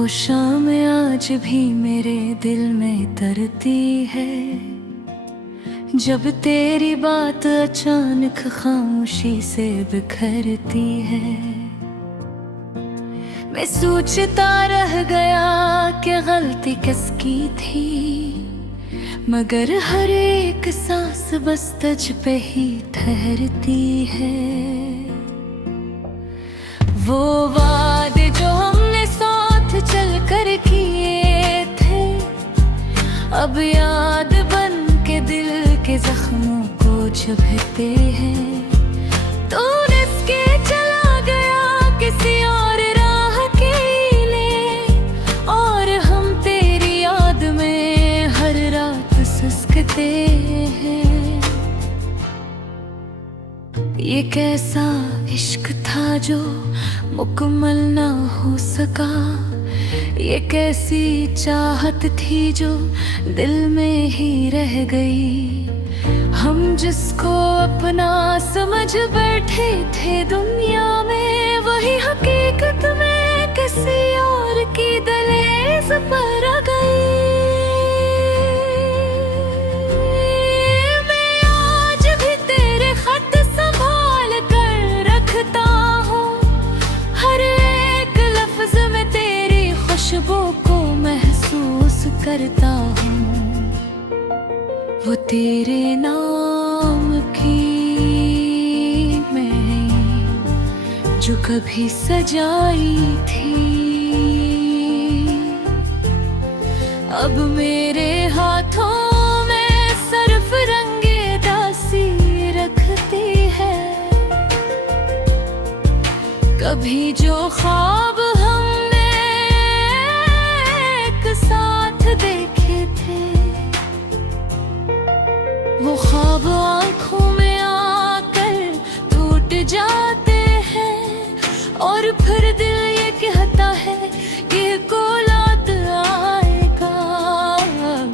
वो शाम आज भी मेरे दिल में तरती है, जब तेरी बात अचानक खामोशी से बिखरती है। मैं सोचता रह गया कि गलती किसकी थी, मगर हर एक सांस बस तुझ पे ही ठहरती है। वो वादे जो हमने साथ चल कर किए थे, अब याद बन के दिल के जख्मों को चुभते हैं। तूने इसके चला गया किसी और राह के लिए, और हम तेरी याद में हर रात सिसकते हैं। ये कैसा इश्क था जो मुकम्मल ना हो सका, ये कैसी चाहत थी जो दिल में ही रह गई। हम जिसको अपना समझ बैठे थे दुनिया में, वही हकीकत में किसी और की दहलीज पर आ गई। को महसूस करता हूँ वो तेरे नाम की मैं जो कभी सजाई थी, अब मेरे हाथों में सिर्फ रंगे दासी रखती है। कभी जो ख्वाब साथ देखे थे, वो ख्वाब आंखों में आकर टूट जाते हैं, और फिर दिल ये कहता है ये कोलात आएगा,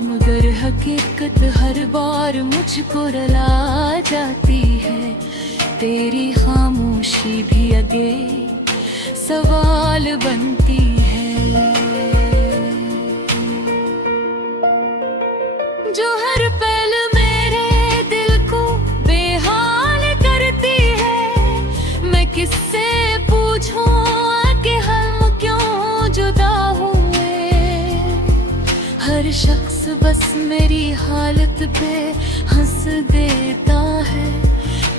मगर हकीकत हर बार मुझको रुला जाती है। तेरी खामोशी भी आगे सवाल बनती है, जो हर पल मेरे दिल को बेहाल करती है। मैं किससे पूछूं कि हम क्यों जुदा हुए, हर शख्स बस मेरी हालत पे हंस देता है।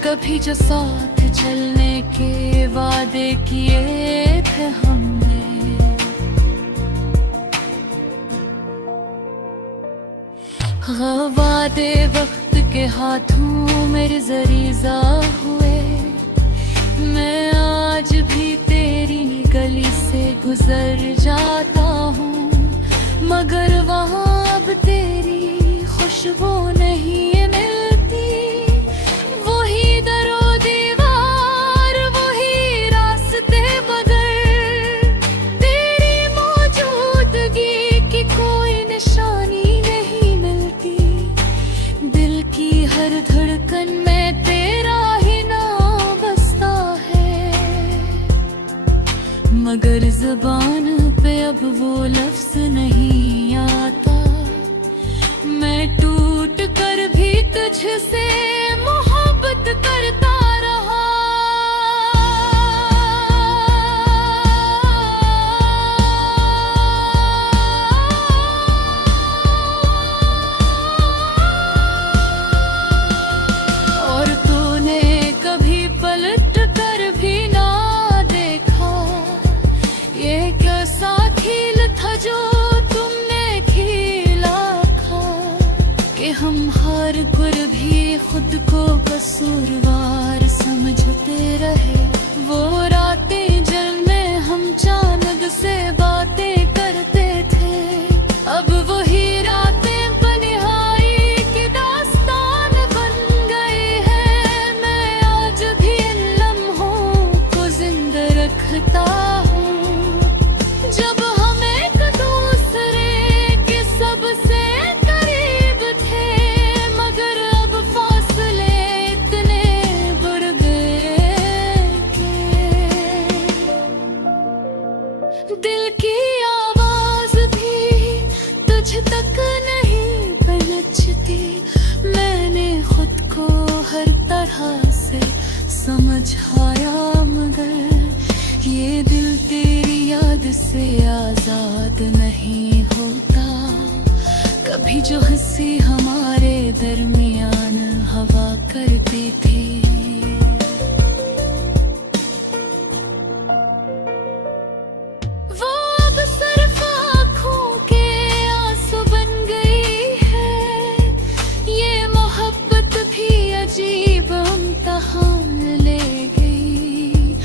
कभी जो साथ चलने के वादे किए थे हमने, वादे वक्त के हाथों मेरे जरीजा हुए। मैं आज भी तेरी गली से गुजर जाता हूँ, मगर वहाँ अब तेरी खुशबू नहीं मिलती। वही दरो दीवार, वही रास्ते, मगर तेरी मौजूदगी की कोई निशानी हर धड़कन में तेरा ही नाम बसता है, मगर ज़ुबान पे अब वो लफ्ज़ नहीं आता। मैं टूट कर भी तुझसे मोहब्बत करता रहा, तक नहीं पहचती। मैंने खुद को हर तरह से समझाया, मगर ये दिल तेरी याद से आजाद नहीं होता। कभी जो हंसी हमारे दरमियान हवा करती थी, वो अब सिर्फ आँखों के आंसू बन गई है। ये मोहब्बत भी अजीब इम्तिहान ले गई।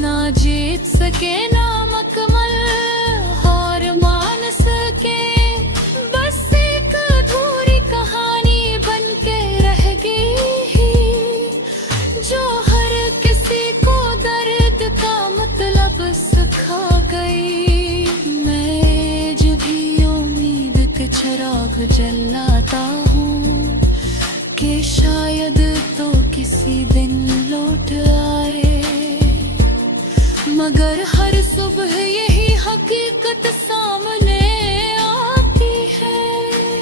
ना जीत सके ना मुकम्मल हार मान सके, बस एक अधूरी कहानी बन के रह गई, जो हर किसी को दर्द का मतलब सिखा गई। मैं जब भी उम्मीद के चिराग जलाता हूँ कि शायद तो किसी दिन लौट आए, मगर हर सुबह यही हकीकत सामने आती है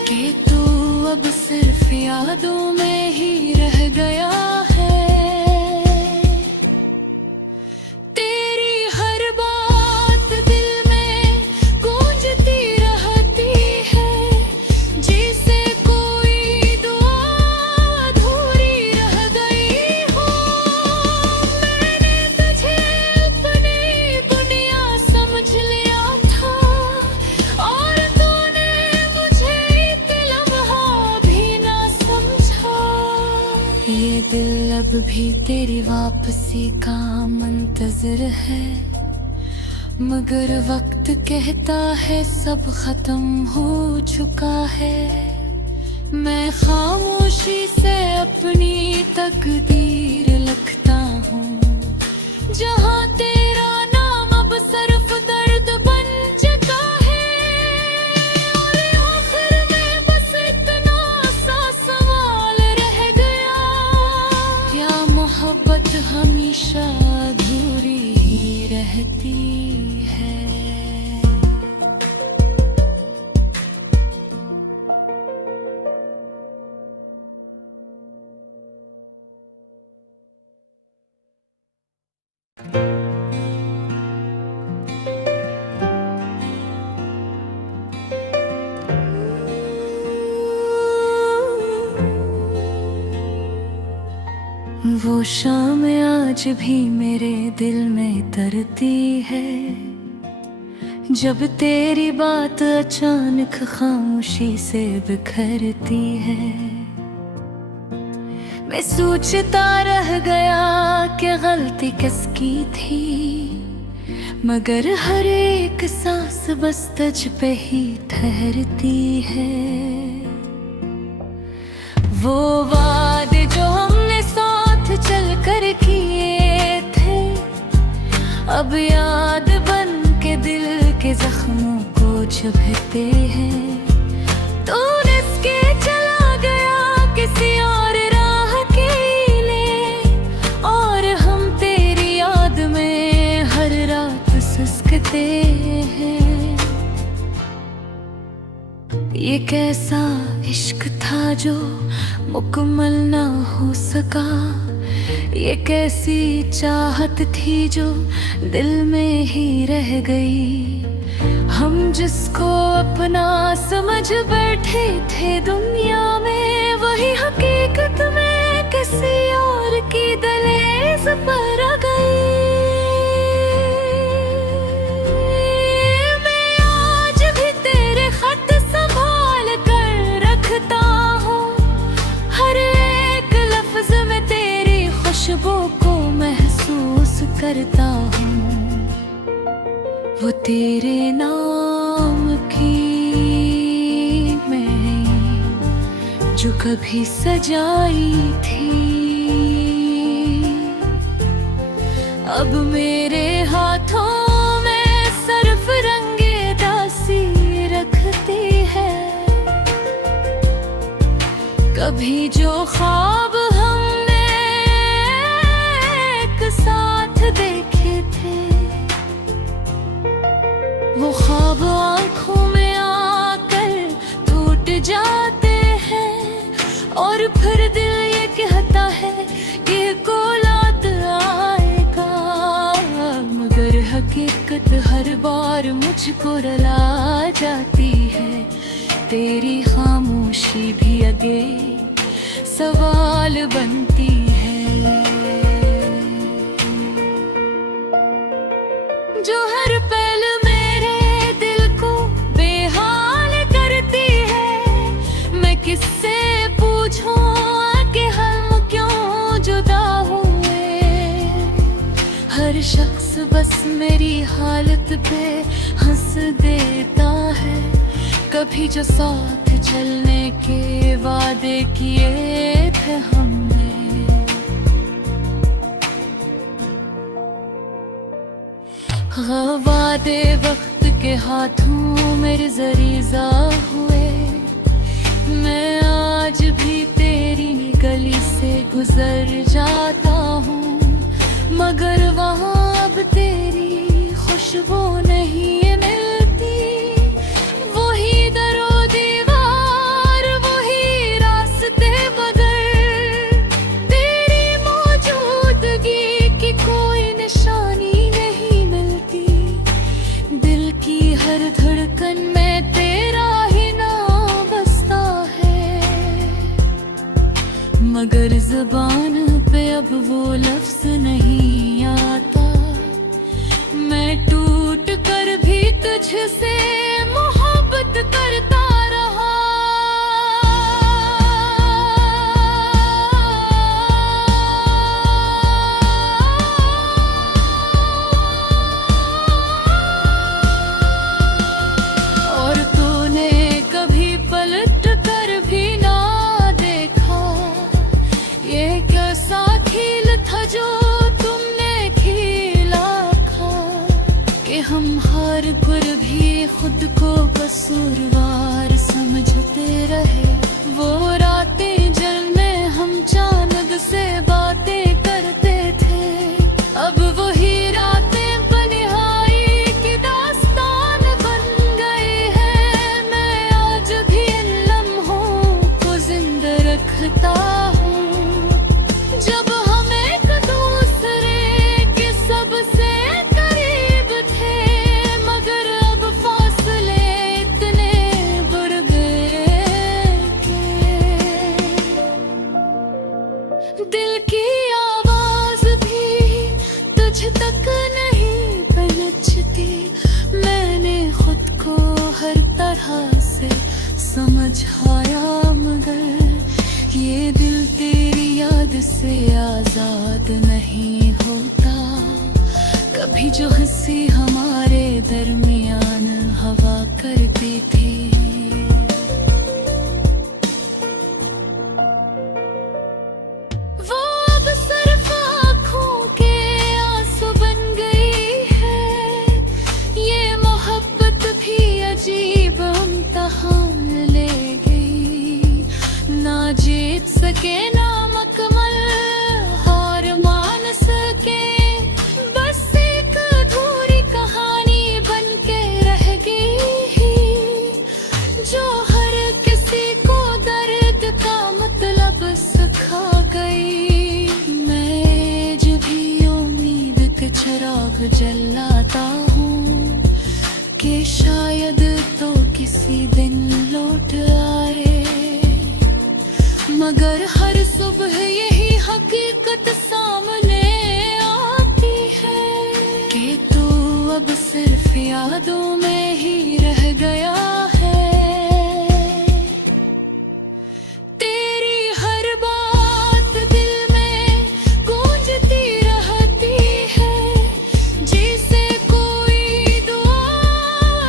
कि तू अब सिर्फ यादों में ही रह गया है। तेरी हर बात दिल में गूंजती रहती है, जिसे कोई दुआ अधूरी रह गई हो। मैंने तुझे अपनी दुनिया समझ लिया था, और तूने मुझे एक लम्हा भी ना समझा। ये दिल अब भी तेरी वापसी का मुंतज़िर है, मगर वक्त कहता है सब खत्म हो चुका है। मैं खामोशी से अपनी तकदीर लिखता हूँ, जहाँ तेरा नाम अब सिर्फ दर्द बन चुका है। और आखिर में बस इतना सा सवाल रह गया, क्या मोहब्बत हमेशा अधूरी ही रहती है? वो शाम आज भी मेरे दिल में तरती है, जब तेरी बात अचानक खामोशी से बिखरती है। मैं सोचता रह गया कि गलती किसकी थी, मगर हर एक सांस बस तुझ पे ही ठहरती है। वो वादे जो हमने साथ चल कर किए थे, अब याद बन के दिल के जख्मों को चुभते हैं। तूने इसके चला गया किसी और राह के लिए, और हम तेरी याद में हर रात सिसकते हैं। ये कैसा इश्क था जो मुकम्मल ना हो सका, ये कैसी चाहत थी जो दिल में ही रह गई। हम जिसको अपना समझ बैठे थे दुनिया में, वही हकीकत में किसी और की दहलीज पर आ गई। मैं आज भी तेरे खत संभाल कर रखता हूँ, हर एक लफ्ज में तेरी खुशबू को महसूस करता हूँ। वो तेरे नाम की मैं जो कभी सजाई थी, अब मेरे हाथों में सिर्फ रंगे दासी रखती है। कभी जो ख्वाब हमने एक साथ देखे थे, वो ख्वाब आंखों में आकर हकीकत हर बार मुझको रुला जाती है। तेरी खामोशी भी आगे सवाल बनती है। जो हर पल मेरे दिल को बेहाल करती है। मैं किससे पूछूं कि हम क्यों जुदा हुए। हर शख्स बस मेरी हालत पे हंस देता है। कभी जो साथ चलने के वादे किए थे हमने, वादे वक्त के हाथों मेरे जरीजा हुए। मैं आज भी तेरी गली से गुजर जाता हूँ, मगर वहाँ अब तेरी खुशबू नहीं मिलती। वही दरो दीवार, वही रास्ते, मगर तेरी मौजूदगी की कोई निशानी नहीं मिलती। दिल की हर धड़कन में तेरा ही नाम बसता है, मगर ज़बान पे अब वो लफ्ज़ नहीं आता। मैं टूट कर भी तुझसे मोहब्बत करता रहा। और तूने कभी पलट कर भी ना देखा। ये कैसा खेल था जो तुमने खेला था, कि हम हार कर भी खुद को कसूरवार समझते रहे। वो रातें जलने हम चांद से बातें करते थे। अब वही रातें बनिहाई की दास्तान बन गई है। मैं आज भी इन लम्हों को जिंदा रखता हूँ, जब हम एक दूसरे के सबसे करीब थे। मगर अब फासले इतने बढ़ गए कि दिल की आवाज भी तुझ तक नहीं पहुंचती। मैंने खुद को हर तरह से समझाया, मगर ये दिल तेरी याद से आजाद नहीं होता। कभी जो हंसी हमारे दरमियान हवा करती थी, वो अब सिर्फ आँखों के आंसू बन गई है। ये मोहब्बत भी अजीब इम्तिहान ले गई। ना जीत सके ना मकमल हार मान सके, बस एक अधूरी कहानी बन के रह गई, जो हर किसी को दर्द का मतलब सिखा गई। मैं जब भी उम्मीद के चिराग जलाता हूँ कि शायद तो किसी दिन लौट आए, मगर हर सुबह यही हकीकत सामने आती है कि तू अब सिर्फ यादों में ही रह गया है। तेरी हर बात दिल में गूंजती रहती है, जैसे कोई दुआ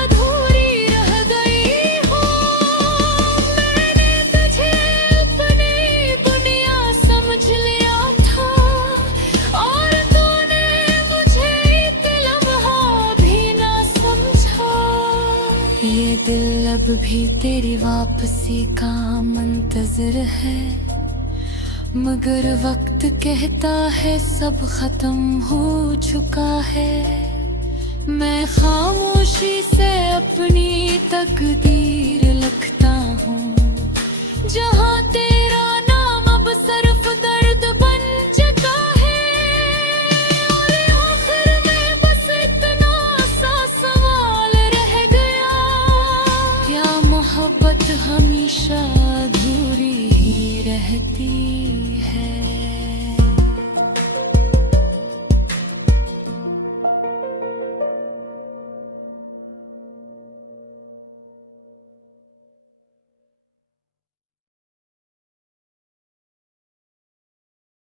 अधूरी रह गई हो। मैंने तुझे अपनी दुनिया समझ लिया था, और तूने मुझे एक लम्हा भी ना समझा। ये दिल अब भी तेरी वापसी का मुंतज़िर है, मगर वक्त कहता है सब खत्म हो चुका है। मैं खामोशी से अपनी तकदीर लिखता हूँ, जहाँ